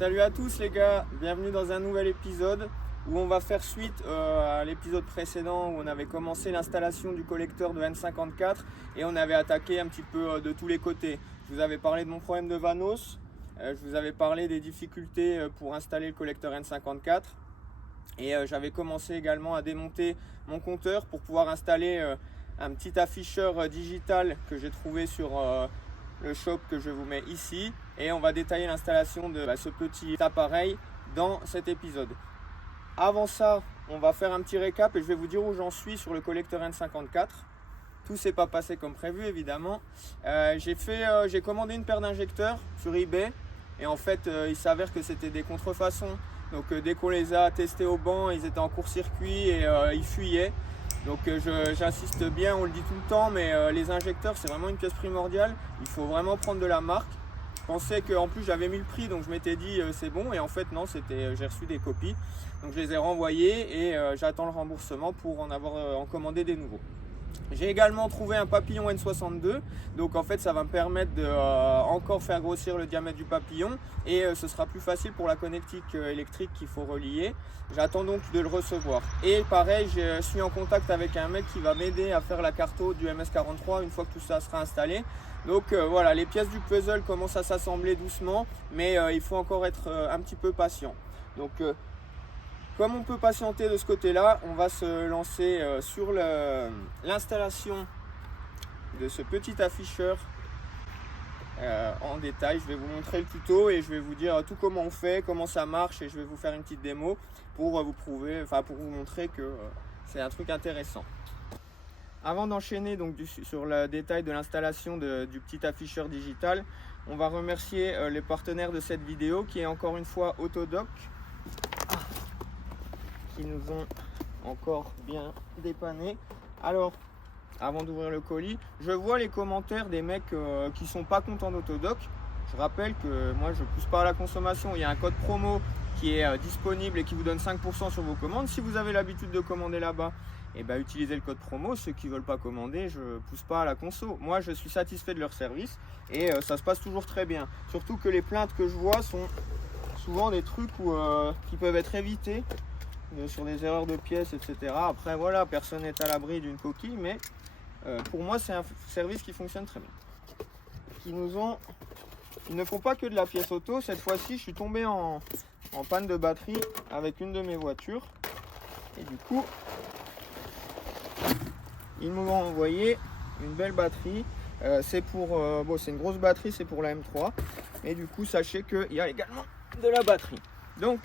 Salut à tous les gars, bienvenue dans un nouvel épisode où on va faire suite à l'épisode précédent où on avait commencé l'installation du collecteur de N54 et on avait attaqué un petit peu de tous les côtés. Je vous avais parlé de mon problème de Vanos, je vous avais parlé des difficultés pour installer le collecteur N54 et j'avais commencé également à démonter mon compteur pour pouvoir installer un petit afficheur digital que j'ai trouvé sur le shop que je vous mets ici, et on va détailler l'installation de ce petit appareil dans cet épisode. Avant ça, on va faire un petit récap et je vais vous dire où j'en suis sur le collecteur N54. Tout s'est pas passé comme prévu évidemment. J'ai commandé une paire d'injecteurs sur eBay et en fait il s'avère que c'était des contrefaçons. Donc dès qu'on les a testés au banc, ils étaient en court-circuit et ils fuyaient. Donc j'insiste bien, on le dit tout le temps, mais les injecteurs c'est vraiment une pièce primordiale. Il faut vraiment prendre de la marque. Je pensais qu'en plus j'avais mis le prix, donc je m'étais dit c'est bon, et en fait non, j'ai reçu des copies. Donc je les ai renvoyées et j'attends le remboursement pour en commander des nouveaux. J'ai également trouvé un papillon N62, donc en fait ça va me permettre de encore faire grossir le diamètre du papillon et ce sera plus facile pour la connectique électrique qu'il faut relier. J'attends donc de le recevoir. Et pareil, je suis en contact avec un mec qui va m'aider à faire la carto du MS43 une fois que tout ça sera installé. Donc voilà, les pièces du puzzle commencent à s'assembler doucement, mais il faut encore être un petit peu patient. Donc comme on peut patienter de ce côté-là, on va se lancer sur l'installation de ce petit afficheur en détail. Je vais vous montrer le tuto et je vais vous dire tout comment on fait, comment ça marche, et je vais vous faire une petite démo pour vous montrer que c'est un truc intéressant. Avant d'enchaîner sur le détail de l'installation du petit afficheur digital, on va remercier les partenaires de cette vidéo qui est encore une fois Autodoc, qui nous ont encore bien dépanné. Alors, avant d'ouvrir le colis, je vois les commentaires des mecs qui sont pas contents d'Autodoc. Je rappelle que moi je pousse pas à la consommation. Il y a un code promo qui est disponible et qui vous donne 5% sur vos commandes. Si vous avez l'habitude de commander là-bas, utilisez le code promo. Ceux qui veulent pas commander, je pousse pas à la conso. Moi je suis satisfait de leur service et ça se passe toujours très bien. Surtout que les plaintes que je vois sont souvent des trucs qui peuvent être évités sur des erreurs de pièces, etc. Après voilà, personne n'est à l'abri d'une coquille, mais pour moi c'est un service qui fonctionne très bien. Ils ne font pas que de la pièce auto. Cette fois-ci je suis tombé en panne de batterie avec une de mes voitures et du coup ils m'ont envoyé une belle batterie. C'est une grosse batterie, c'est pour la M3, et du coup sachez qu'il y a également de la batterie. Donc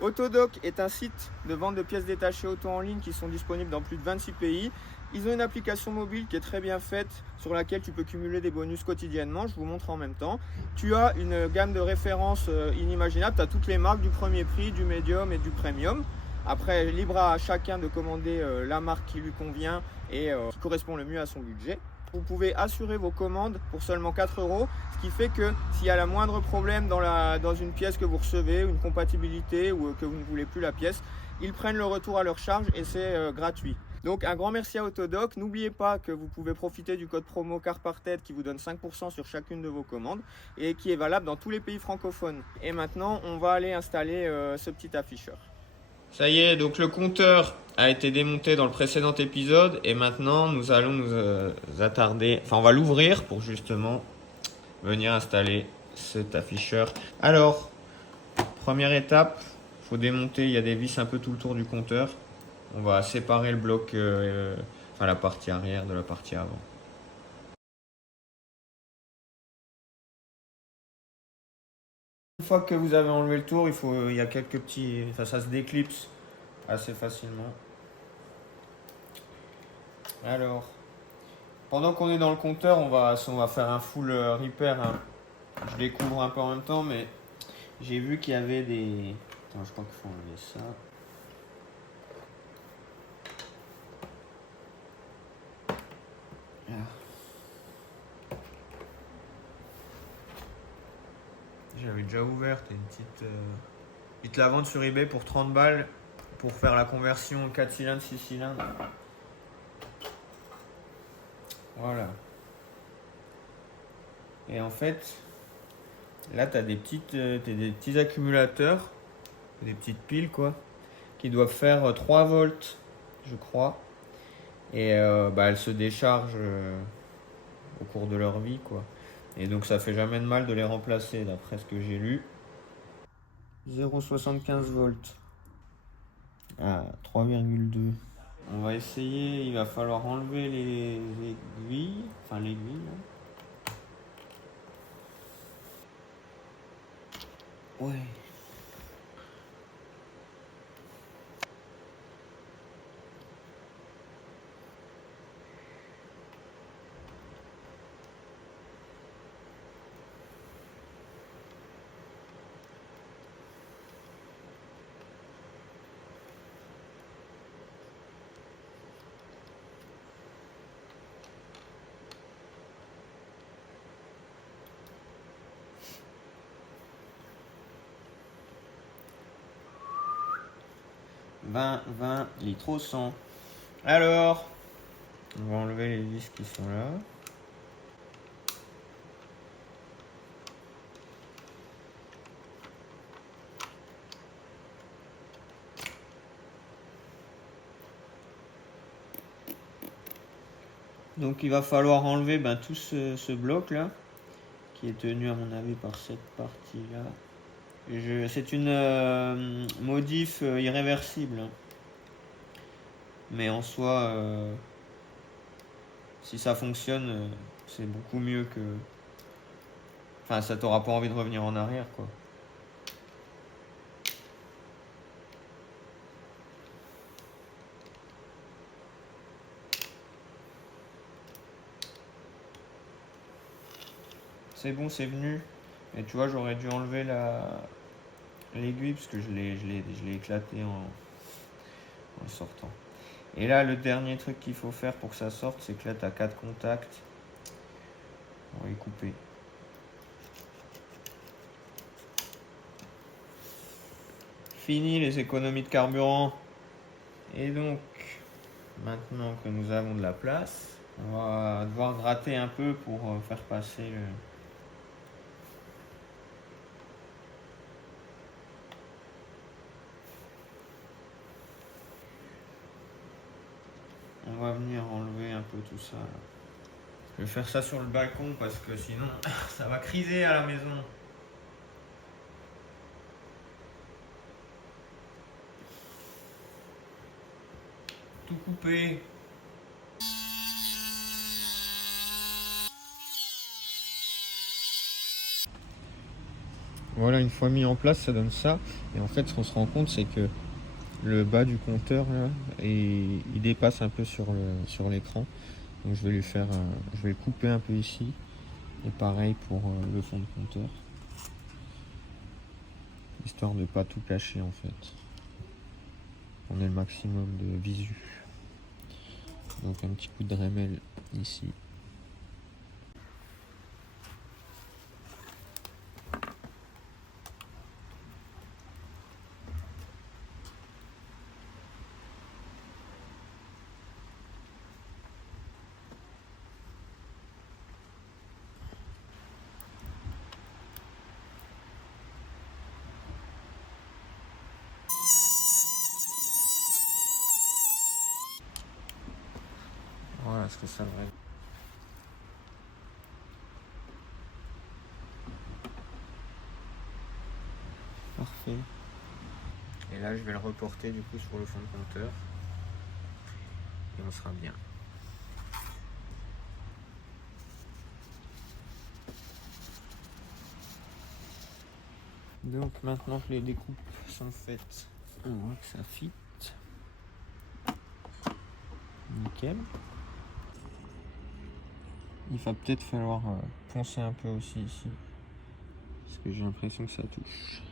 Autodoc est un site de vente de pièces détachées auto en ligne qui sont disponibles dans plus de 26 pays. Ils ont une application mobile qui est très bien faite sur laquelle tu peux cumuler des bonus quotidiennement. Je vous montre en même temps. Tu as une gamme de références inimaginable. Tu as toutes les marques du premier prix, du médium et du premium. Après, libre à chacun de commander la marque qui lui convient et qui correspond le mieux à son budget. Vous pouvez assurer vos commandes pour seulement 4 €, ce qui fait que s'il y a le moindre problème dans une pièce que vous recevez, une compatibilité ou que vous ne voulez plus la pièce, ils prennent le retour à leur charge et c'est gratuit. Donc un grand merci à Autodoc. N'oubliez pas que vous pouvez profiter du code promo Car par tête qui vous donne 5% sur chacune de vos commandes et qui est valable dans tous les pays francophones. Et maintenant, on va aller installer ce petit afficheur. Ça y est, donc le compteur a été démonté dans le précédent épisode et maintenant nous allons nous attarder, on va l'ouvrir pour justement venir installer cet afficheur. Alors, première étape, il faut démonter, il y a des vis un peu tout le tour du compteur. On va séparer le bloc, la partie arrière de la partie avant. Une fois que vous avez enlevé le tour, il y a quelques petits, ça se déclipse assez facilement. Alors, pendant qu'on est dans le compteur, on va faire un full repair. Hein. Je découvre un peu en même temps, mais j'ai vu qu'il y avait des... Attends, je crois qu'il faut enlever ça. J'avais déjà ouvert, une petite... Ils te la vendent sur eBay pour 30 balles pour faire la conversion 4 cylindres, 6 cylindres. Voilà. Et en fait, Là, tu as des petits accumulateurs, des petites piles quoi, qui doivent faire 3 volts, je crois. Et elles se déchargent au cours de leur vie quoi. Et donc ça fait jamais de mal de les remplacer d'après ce que j'ai lu. 0,75 volts. Ah, 3,2. On va essayer, il va falloir enlever les aiguilles, enfin l'aiguille là. Ouais. « 20 litres au 100. Alors, on va enlever les vis qui sont là. Donc il va falloir enlever tout ce bloc là, qui est tenu à mon avis par cette partie là. C'est une modif irréversible. Mais en soi, si ça fonctionne, c'est beaucoup mieux que... Enfin, ça t'aura pas envie de revenir en arrière, quoi. C'est bon, c'est venu. Et tu vois, j'aurais dû enlever l'aiguille parce que je l'ai éclaté en sortant. Et là, le dernier truc qu'il faut faire pour que ça sorte, c'est que là, tu as 4 contacts. On va les couper. Fini les économies de carburant. Et donc, maintenant que nous avons de la place, on va devoir gratter un peu pour faire passer le... On va venir enlever un peu tout ça. Je vais faire ça sur le balcon parce que sinon ça va criser à la maison. Tout couper. Voilà, une fois mis en place, ça donne ça. Et en fait, ce qu'on se rend compte, c'est que le bas du compteur là, il dépasse un peu sur l'écran. Donc je vais je vais le couper un peu ici. Et pareil pour le fond de compteur. Histoire de ne pas tout cacher en fait. On ait le maximum de visu. Donc un petit coup de Dremel ici. Voilà ce que ça devrait. Parfait. Et là, je vais le reporter du coup sur le fond de compteur. Et on sera bien. Donc maintenant que les découpes sont faites, on voit que ça fit. Nickel. Il va peut-être falloir poncer un peu aussi ici. Parce que j'ai l'impression que ça touche.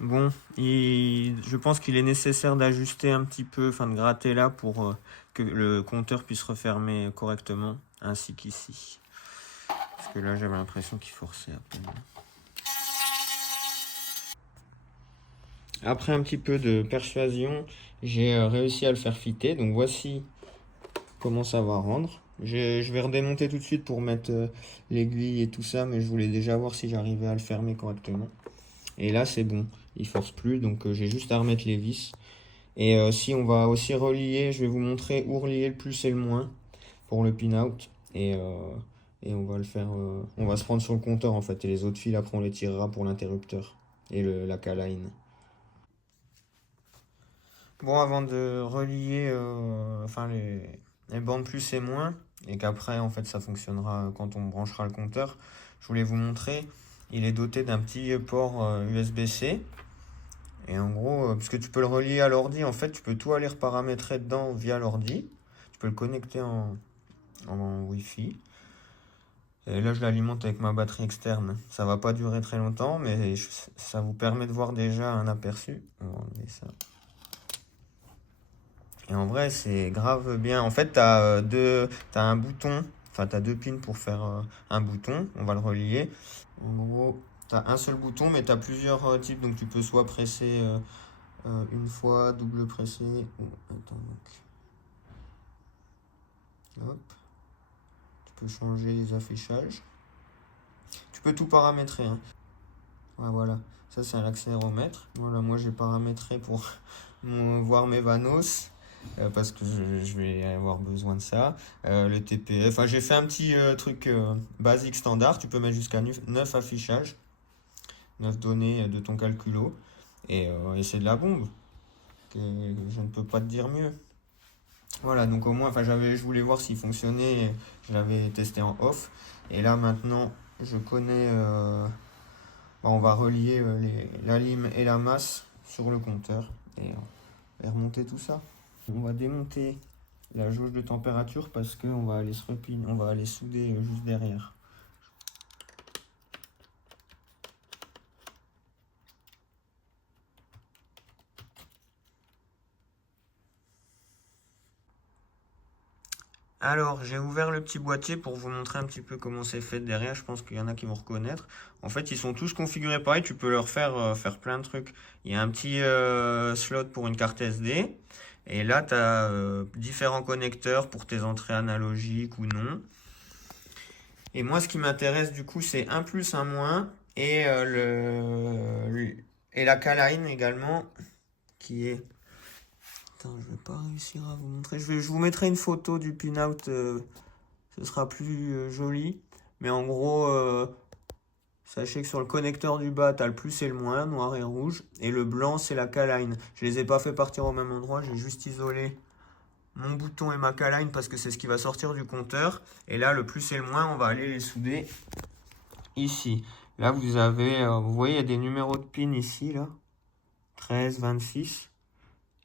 Bon, je pense qu'il est nécessaire d'ajuster un petit peu, enfin de gratter là pour que le compteur puisse refermer correctement, ainsi qu'ici. Parce que là j'avais l'impression qu'il forçait à peine. Après un petit peu de persuasion, j'ai réussi à le faire fitter. Donc voici comment ça va rendre. Je vais redémonter tout de suite pour mettre l'aiguille et tout ça, mais je voulais déjà voir si j'arrivais à le fermer correctement. Et là, c'est bon, il force plus, donc j'ai juste à remettre les vis. Et si on va aussi relier, je vais vous montrer où relier le plus et le moins pour le pin-out. Et on va le faire, on va se prendre sur le compteur en fait, et les autres fils après on les tirera pour l'interrupteur et la K-line. Bon, avant de relier enfin les bandes plus et moins, et qu'après en fait ça fonctionnera quand on branchera le compteur, je voulais vous montrer, il est doté d'un petit port USB-C. Et en gros, puisque tu peux le relier à l'ordi, en fait tu peux tout aller reparamétrer dedans via l'ordi. Tu peux le connecter en Wi-Fi. Et là je l'alimente avec ma batterie externe. Ça va pas durer très longtemps, mais ça vous permet de voir déjà un aperçu. On va enlever ça. Et en vrai, c'est grave bien. En fait, t'as un bouton, enfin, t'as deux pins pour faire un bouton. On va le relier. En gros, t'as un seul bouton, mais t'as plusieurs types. Donc, tu peux soit presser une fois, double presser. Oh, attends, donc, hop. Tu peux changer les affichages. Tu peux tout paramétrer, hein. Ouais, voilà. Ça, c'est un accéléromètre. Voilà, moi, j'ai paramétré pour voir mes vanos. Parce que je vais avoir besoin de ça. Le TPF, enfin j'ai fait un petit truc basique standard, tu peux mettre jusqu'à 9 affichages, 9 données de ton calculo, et c'est de la bombe, que je ne peux pas te dire mieux. Voilà, donc au moins, enfin je voulais voir s'il fonctionnait, je l'avais testé en off, et là maintenant je connais, on va relier la lime et la masse sur le compteur, et remonter tout ça. On va démonter la jauge de température parce qu'on va aller on va aller souder juste derrière. Alors, j'ai ouvert le petit boîtier pour vous montrer un petit peu comment c'est fait derrière. Je pense qu'il y en a qui vont reconnaître. En fait, ils sont tous configurés pareil. Tu peux leur faire plein de trucs. Il y a un petit slot pour une carte SD. Et là, tu as différents connecteurs pour tes entrées analogiques ou non. Et moi, ce qui m'intéresse du coup, c'est un plus, un moins. Et la K-line également, qui est... Attends, je vais pas réussir à vous montrer. Je vous mettrai une photo du pin-out, ce sera plus joli. Mais en gros, sachez que sur le connecteur du bas, tu as le plus et le moins, noir et rouge. Et le blanc, c'est la K-line. Je les ai pas fait partir au même endroit, j'ai juste isolé mon bouton et ma K-line parce que c'est ce qui va sortir du compteur. Et là, le plus et le moins, on va aller les souder ici. Là, vous voyez, il y a des numéros de pin ici, là. 13, 26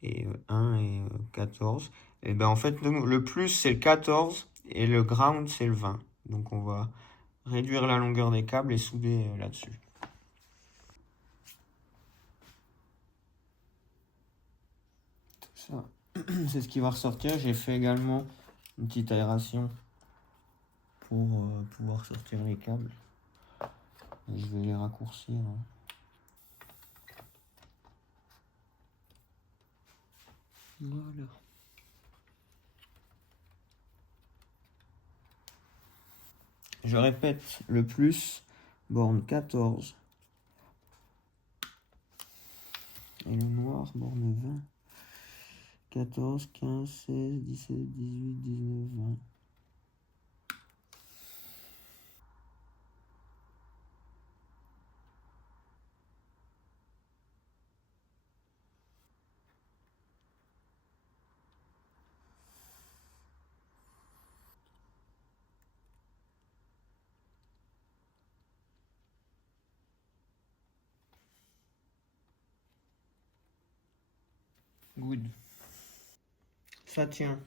et 1 et 14. Et ben en fait, le plus c'est le 14 et le ground c'est le 20. Donc on va réduire la longueur des câbles et souder là-dessus. Ça, c'est ce qui va ressortir. J'ai fait également une petite aération pour pouvoir sortir les câbles. Et je vais les raccourcir, hein. Voilà. Je répète, le plus, borne 14. Et le noir, borne 20. 14, 15, 16, 17, 18, 19, 20. Good. Ça tient.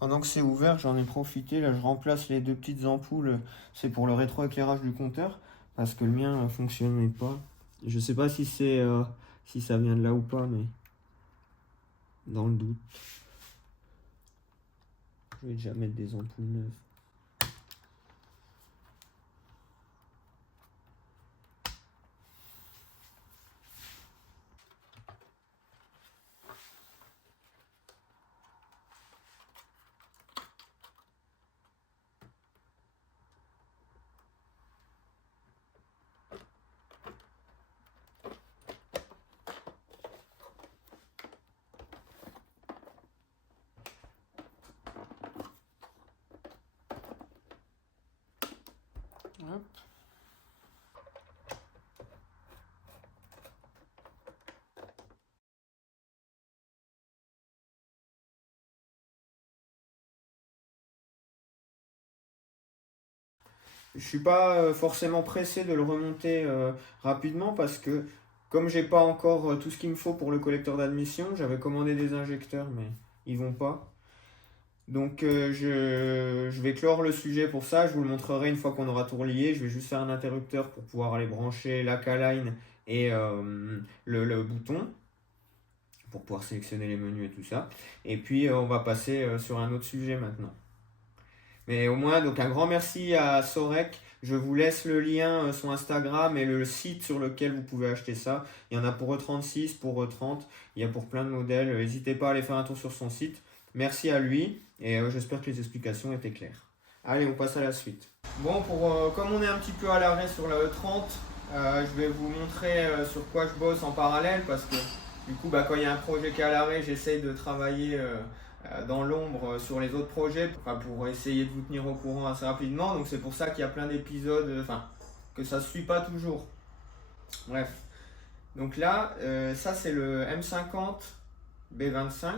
Pendant que c'est ouvert, j'en ai profité. Là, je remplace les deux petites ampoules. C'est pour le rétroéclairage du compteur. Parce que le mien ne fonctionnait pas. Je sais pas si si ça vient de là ou pas, mais dans le doute. Je vais déjà mettre des ampoules neuves. Hop. Je suis pas forcément pressé de le remonter rapidement parce que comme j'ai pas encore tout ce qu'il me faut pour le collecteur d'admission, j'avais commandé des injecteurs mais ils vont pas. Donc je vais clore le sujet pour ça, je vous le montrerai une fois qu'on aura tout relié. Je vais juste faire un interrupteur pour pouvoir aller brancher l'Aka-Line et le bouton pour pouvoir sélectionner les menus et tout ça. Et puis on va passer sur un autre sujet maintenant. Mais au moins, donc un grand merci à Sorek. Je vous laisse le lien, son Instagram et le site sur lequel vous pouvez acheter ça. Il y en a pour E36, pour E30, il y a pour plein de modèles. N'hésitez pas à aller faire un tour sur son site. Merci à lui et j'espère que les explications étaient claires. Allez, on passe à la suite. Bon, comme on est un petit peu à l'arrêt sur la E30, je vais vous montrer sur quoi je bosse en parallèle parce que du coup, quand il y a un projet qui est à l'arrêt, j'essaye de travailler dans l'ombre sur les autres projets pour essayer de vous tenir au courant assez rapidement. Donc c'est pour ça qu'il y a plein d'épisodes, que ça ne suit pas toujours. Bref. Donc là, ça c'est le M50 B25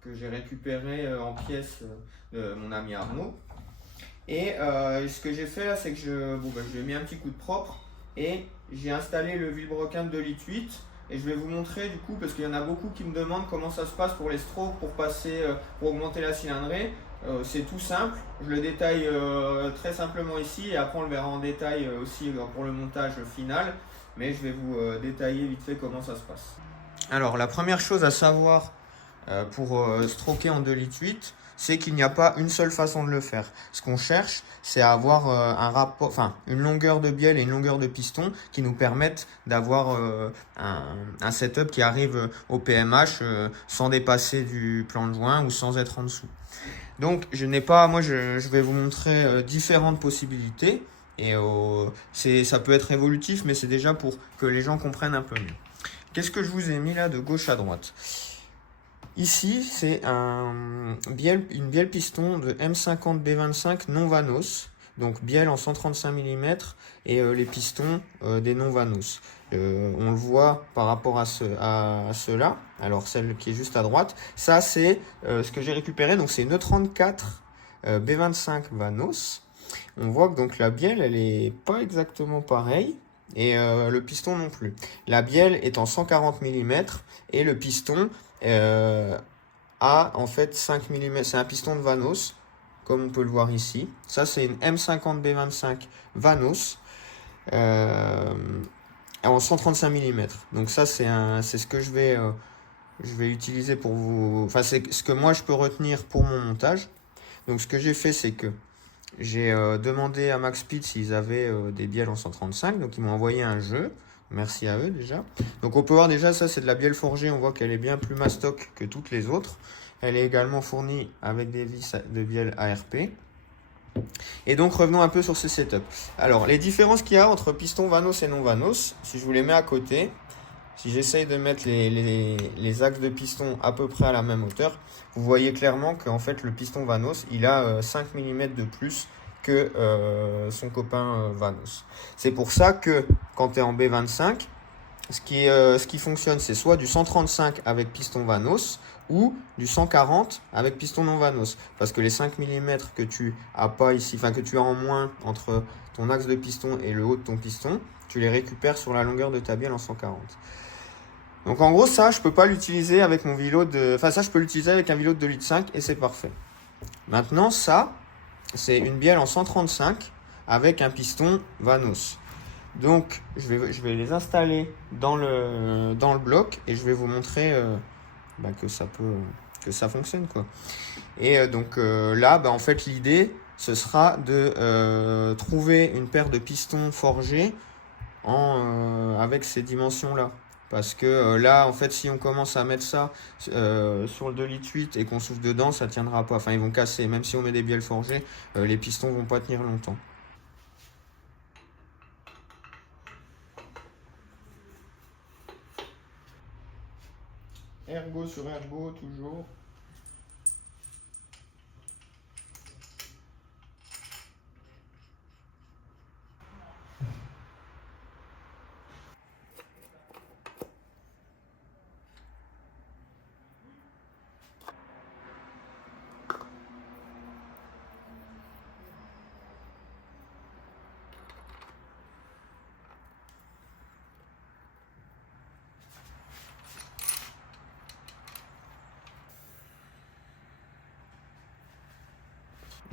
que j'ai récupéré en pièces de mon ami Arnaud. Et ce que j'ai fait là, c'est que je lui ai mis un petit coup de propre et j'ai installé le vilebrequin de 2,8 litres. Et je vais vous montrer du coup, parce qu'il y en a beaucoup qui me demandent comment ça se passe pour les strokes, pour augmenter la cylindrée. C'est tout simple, je le détaille très simplement ici et après on le verra en détail aussi pour le montage final. Mais je vais vous détailler vite fait comment ça se passe. Alors la première chose à savoir pour stroker en 2,8 litres, c'est qu'il n'y a pas une seule façon de le faire. Ce qu'on cherche, c'est à avoir une longueur de bielle et une longueur de piston qui nous permettent d'avoir un setup qui arrive au PMH sans dépasser du plan de joint ou sans être en dessous. Donc je vais vous montrer différentes possibilités et ça peut être évolutif, mais c'est déjà pour que les gens comprennent un peu mieux. Qu'est-ce que je vous ai mis là de gauche à droite ? Ici, c'est une bielle piston de M50 B25 non Vanos, donc bielle en 135 mm et les pistons des non Vanos. On le voit par rapport à ceux-là, alors celle qui est juste à droite. Ça, c'est ce que j'ai récupéré, donc c'est une E34 B25 Vanos. On voit que donc la bielle, elle est pas exactement pareille. Et le piston non plus. La bielle est en 140 mm et le piston a en fait 5 mm. C'est un piston de Vanos, comme on peut le voir ici. Ça, c'est une M50 B25 Vanos en 135 mm. Donc ça, c'est ce que je vais utiliser pour vous. Enfin, c'est ce que moi, je peux retenir pour mon montage. Donc ce que j'ai fait, c'est que j'ai demandé à MaxSpeed s'ils avaient des bielles en 135, donc ils m'ont envoyé un jeu. Merci à eux déjà. Donc on peut voir déjà, ça c'est de la bielle forgée, on voit qu'elle est bien plus mastoc que toutes les autres. Elle est également fournie avec des vis de bielle ARP. Et donc revenons un peu sur ce setup. Alors les différences qu'il y a entre piston Vanos et non Vanos, si je vous les mets à côté, si j'essaye de mettre les axes de piston à peu près à la même hauteur, vous voyez clairement qu'en fait le piston Vanos, il a 5 mm de plus que son copain Vanos. C'est pour ça que quand tu es en B25, ce qui fonctionne, c'est soit du 135 avec piston Vanos ou du 140 avec piston non Vanos. Parce que les 5 mm que tu as pas ici, que tu as en moins entre ton axe de piston et le haut de ton piston, tu les récupères sur la longueur de ta bielle en 140. Donc en gros, ça, je peux pas l'utiliser avec mon vélo ça, je peux l'utiliser avec un vélo de 2,5 litres et c'est parfait. Maintenant, ça, c'est une bielle en 135 avec un piston Vanos. Donc, je vais les installer dans le bloc et je vais vous montrer que ça peut ça fonctionne, quoi. Et donc là, en fait, l'idée, ce sera de trouver une paire de pistons forgés avec ces dimensions-là. Parce que là, en fait, si on commence à mettre ça sur le 2,8 litres et qu'on souffle dedans, ça tiendra pas. Enfin, ils vont casser. Même si on met des bielles forgées, les pistons vont pas tenir longtemps. Ergot sur ergot, toujours.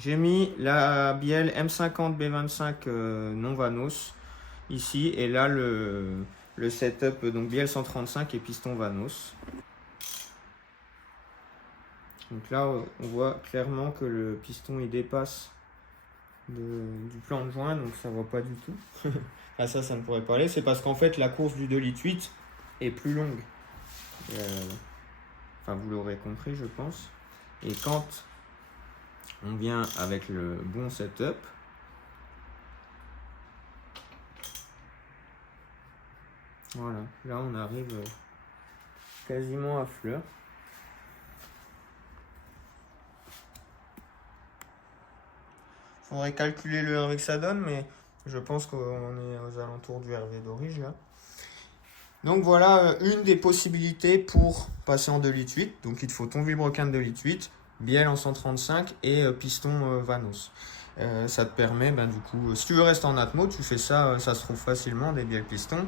J'ai mis la bielle M50 B25 non Vanos ici, et là le setup, donc bielle 135 et piston Vanos. Donc là on voit clairement que le piston il dépasse du plan de joint, donc ça va pas du tout. Ah, ça ne pourrait pas aller, c'est parce qu'en fait la course du 2,8 litres est plus longue. Enfin, vous l'aurez compris, je pense. Et quand on vient avec le bon setup, voilà, là on arrive quasiment à fleur. Faudrait calculer le Hervé que ça donne, mais je pense qu'on est aux alentours du Hervé d'origine là. Donc voilà une des possibilités pour passer en 2,8 litres. Donc il te faut ton vilebrequin de 2,8 litres, bielle en 135 et piston Vanos. Ça te permet, du coup, si tu veux rester en atmo, tu fais ça, ça se trouve facilement, des bielles pistons.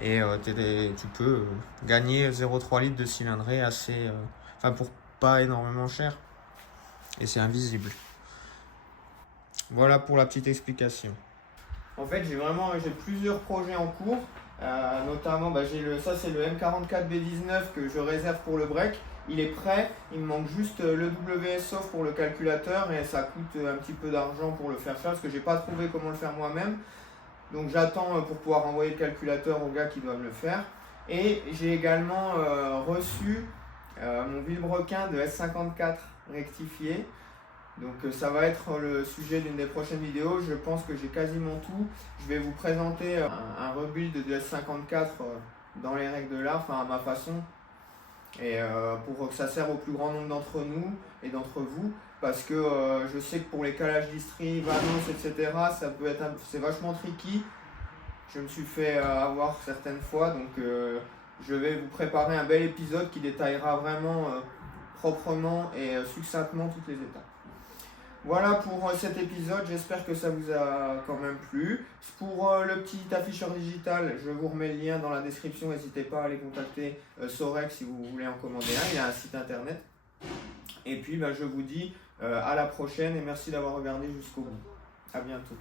Et tu peux gagner 0,3 litres de cylindrée assez, pour pas énormément cher. Et c'est invisible. Voilà pour la petite explication. En fait, j'ai plusieurs projets en cours. Notamment, ça c'est le M44 B19 que je réserve pour le break. Il est prêt, il me manque juste le WSOF pour le calculateur et ça coûte un petit peu d'argent pour le faire parce que j'ai pas trouvé comment le faire moi-même. Donc j'attends pour pouvoir envoyer le calculateur aux gars qui doivent le faire. Et j'ai également reçu mon vilebrequin de S54 rectifié. Donc ça va être le sujet d'une des prochaines vidéos. Je pense que j'ai quasiment tout. Je vais vous présenter un rebuild de S54 dans les règles de l'art, à ma façon. Et pour que ça serve au plus grand nombre d'entre nous et d'entre vous. Parce que je sais que pour les calages d'Istrie, Vanos, etc., c'est vachement tricky. Je me suis fait avoir certaines fois. Donc je vais vous préparer un bel épisode qui détaillera vraiment proprement et succinctement toutes les étapes. Voilà pour cet épisode, j'espère que ça vous a quand même plu. Pour le petit afficheur digital, je vous remets le lien dans la description, n'hésitez pas à aller contacter Sorex si vous voulez en commander un, il a un site internet. Et puis je vous dis à la prochaine et merci d'avoir regardé jusqu'au bout. À bientôt.